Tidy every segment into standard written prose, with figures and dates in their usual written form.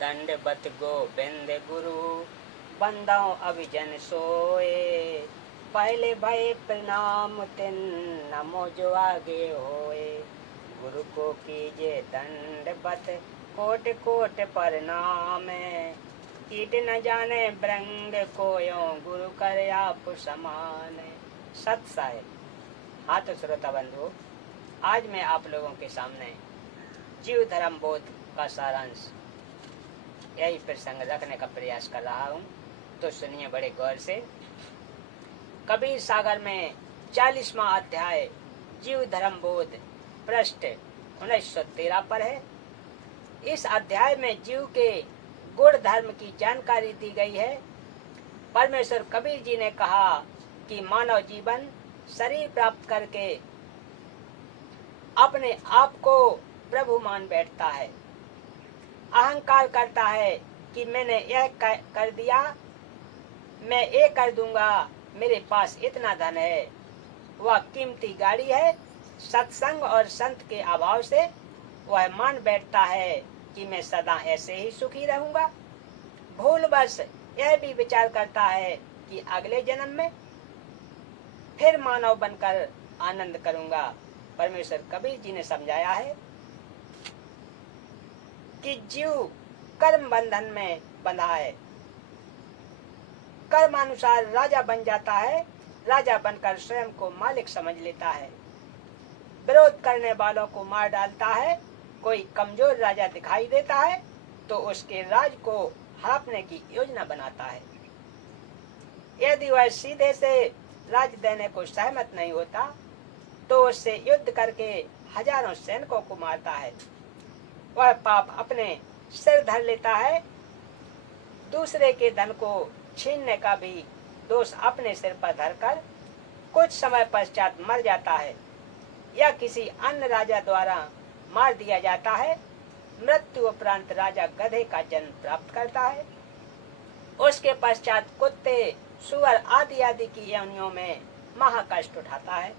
दंडवत गोविंद गुरु बंदाओ अभिजन सोए। पहले भय प्रणाम तिन नमो जो आगे होए। गुरु को कीजिए दंडवत कोट कोट प्रणाम। कीट न जाने ब्रंग कोयो गुरु कर आप समान। सत साहेब। हाँ तो श्रोता बंधु, आज मैं आप लोगों के सामने जीव धर्म बोध का सारांश यही प्रसंग रखने का प्रयास कर रहा हूँ, तो सुनिए बड़े गौर से। कबीर सागर में 40वां अध्याय जीव धर्म बोध पृष्ठ 1913 पर है। इस अध्याय में जीव के गुण धर्म की जानकारी दी गई है। परमेश्वर कबीर जी ने कहा कि मानव जीवन शरीर प्राप्त करके अपने आप को प्रभु मान बैठता है, अहंकार करता है कि मैंने यह कर दिया, मैं ये कर दूंगा, मेरे पास इतना धन है, वह कीमती गाड़ी है। सत्संग और संत के अभाव से वह मान बैठता है कि मैं सदा ऐसे ही सुखी रहूंगा। भूलवश यह भी विचार करता है कि अगले जन्म में फिर मानव बनकर आनंद करूंगा। परमेश्वर कबीर जी ने समझाया है कि जीव कर्म बंधन में बंधा है, कर्म अनुसार राजा बन जाता है, राजा बनकर स्वयं को मालिक समझ लेता है, विरोध करने वालों को मार डालता है। कोई कमजोर राजा दिखाई देता है तो उसके राज को हड़पने की योजना बनाता है। यदि वह सीधे से राज देने को सहमत नहीं होता तो उससे युद्ध करके हजारों सैनिकों को मारता है। वह पाप अपने सिर धर लेता है। दूसरे के धन को छीनने का भी दोष अपने सिर पर धरकर कुछ समय पश्चात मर जाता है या किसी अन्य राजा द्वारा मार दिया जाता है। मृत्यु उपरांत राजा गधे का जन्म प्राप्त करता है। उसके पश्चात कुत्ते, सुअर आदि आदि की योनियों में महाकष्ट उठाता है।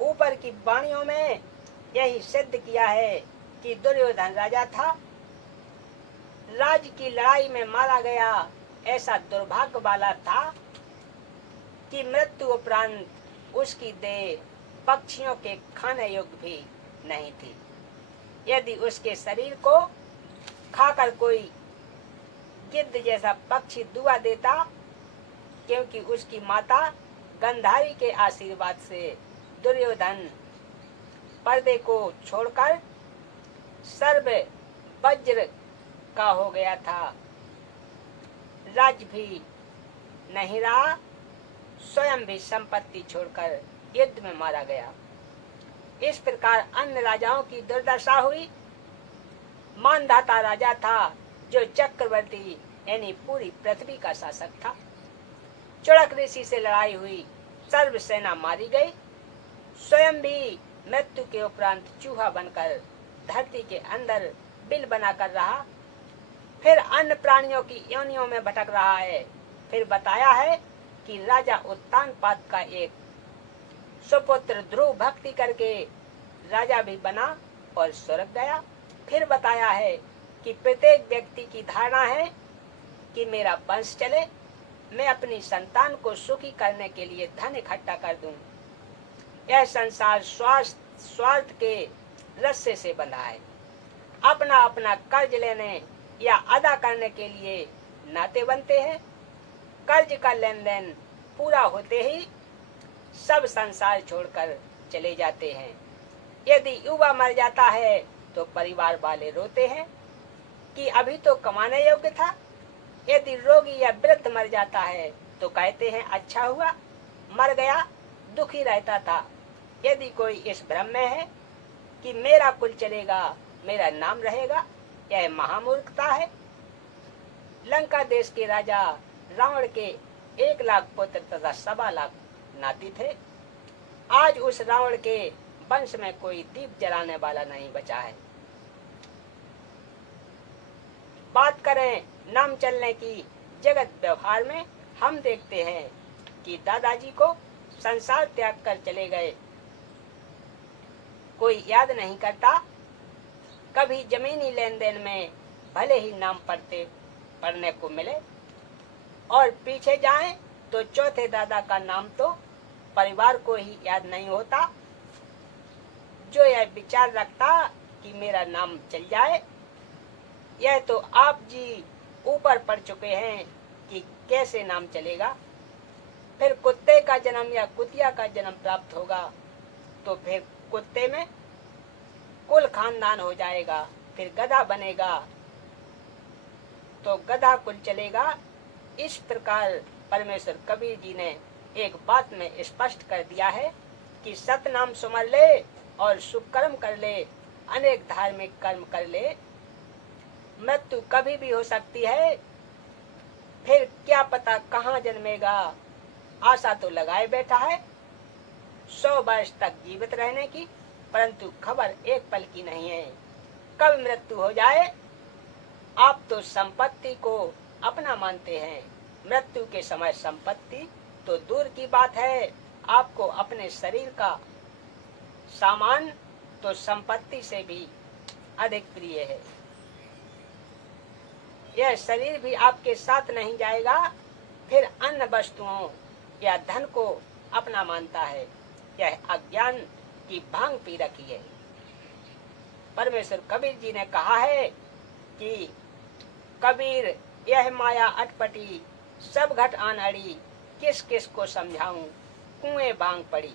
ऊपर की वाणियों में यही सिद्ध किया है कि दुर्योधन राजा था, राज्य की लड़ाई में मारा गया। ऐसा दुर्भाग्य वाला था कि मृत्यु उपरांत उसकी देह पक्षियों के खाने योग्य भी नहीं थी। यदि उसके शरीर को खाकर कोई गिद्ध जैसा पक्षी दुआ देता, क्योंकि उसकी माता गंधारी के आशीर्वाद से दुर्योधन पर्दे को छोड़कर सर्व वज्र का हो गया था, राज्य भी नहीं रहा, स्वयं भी संपत्ति छोड़कर युद्ध में मारा गया। इस प्रकार अन्य राजाओं की दुर्दशा हुई। मानधाता राजा था जो चक्रवर्ती यानी पूरी पृथ्वी का शासक था। चुड़क ऋषि से लड़ाई हुई, सर्व सेना मारी गई, स्वयं भी मृत्यु के उपरांत चूहा बनकर धरती के अंदर बिल बनाकर रहा। फिर अन्य प्राणियों की योनियों में भटक रहा है। फिर बताया है कि राजा उत्तानपाद का एक सुपुत्र ध्रुव भक्ति करके राजा भी बना और स्वर्ग गया। फिर बताया है कि प्रत्येक व्यक्ति की धारणा है कि मेरा वंश चले, मैं अपनी संतान को सुखी करने के लिए धन इकट्ठा कर दूं। यह संसार स्वार्थ के रस्से से बंधा है। अपना अपना कर्ज लेने या अदा करने के लिए नाते बनते हैं। कर्ज का लेन देन पूरा होते ही सब संसार छोड़कर चले जाते हैं। यदि युवा मर जाता है तो परिवार वाले रोते हैं कि अभी तो कमाने योग्य था। यदि रोगी या वृद्ध मर जाता है तो कहते हैं अच्छा हुआ, मर गया, दुखी रहता था। यदि कोई इस भ्रम में है कि मेरा कुल चलेगा, मेरा नाम रहेगा, यह महामूर्खता है। लंका देश के राजा रावण के 1 लाख पुत्र तथा 1.25 लाख नाती थे। आज उस रावण के वंश में कोई दीप जलाने वाला नहीं बचा है। बात करें नाम चलने की जगत व्यवहार में, हम देखते हैं कि दादाजी को संसार त्याग कर चले गए, कोई याद नहीं करता। कभी जमीनी लेन देन में भले ही नाम पढ़ने को मिले, और पीछे जाएं तो चौथे दादा का नाम तो परिवार को ही याद नहीं होता। जो यह विचार रखता कि मेरा नाम चल जाए, यह तो आप जी ऊपर पड़ चुके हैं कि कैसे नाम चलेगा। फिर कुत्ते का जन्म या कुतिया का जन्म प्राप्त होगा तो फिर कुत्ते में कुल खानदान हो जाएगा। फिर गधा बनेगा तो गधा कुल चलेगा। इस प्रकार परमेश्वर कबीर जी ने एक बात में स्पष्ट कर दिया है कि सतनाम सुमर ले और सुकर्म कर ले, अनेक धार्मिक कर्म कर ले, मृत्यु कभी भी हो सकती है। फिर क्या पता कहाँ जन्मेगा। आशा तो लगाए बैठा है 100 वर्ष तक जीवित रहने की, परंतु खबर एक पल की नहीं है कब मृत्यु हो जाए। आप तो संपत्ति को अपना मानते हैं, मृत्यु के समय संपत्ति तो दूर की बात है। आपको अपने शरीर का सामान तो संपत्ति से भी अधिक प्रिय है। यह शरीर भी आपके साथ नहीं जाएगा। फिर अन्य वस्तुओं या धन को अपना मानता है। यह अज्ञान की भांग पी रखी है। परमेश्वर कबीर जी ने कहा है कि कबीर यह माया अटपटी, सब घट आन अड़ी, किस किस को समझाऊं, कुएं बांग पड़ी।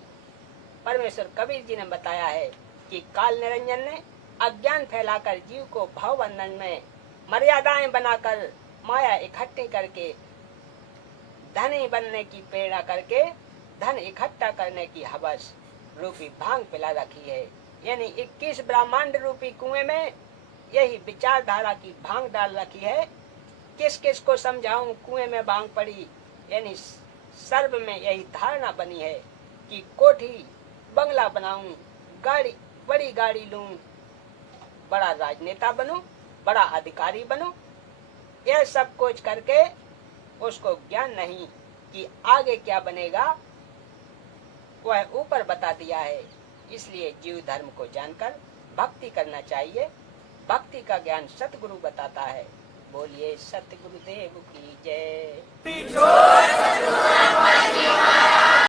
परमेश्वर कबीर जी ने बताया है कि काल निरंजन ने अज्ञान फैलाकर जीव को भाव बंधन में मर्यादाएं बनाकर माया इकट्ठी करके धनी बनने की प्रेरणा करके धन इकट्ठा करने की हवस रूपी भांग पिला रखी है। यानी 21 ब्रह्मांड रूपी कुएं में यही विचारधारा की भांग डाल रखी है। किस किस को समझाऊं, कुएं में भांग पड़ी। यानी सर्व में यही धारणा बनी है कि कोठी बंगला बनाऊं, गाड़ी बड़ी गाड़ी लूं, बड़ा राजनेता बनूं, बड़ा अधिकारी बनूं। यह सब कुछ करके उसको ज्ञान नहीं कि आगे क्या बनेगा, वह ऊपर बता दिया है। इसलिए जीव धर्म को जानकर भक्ति करना चाहिए। भक्ति का ज्ञान सतगुरु बताता है। बोलिए सतगुरुदेव की जय।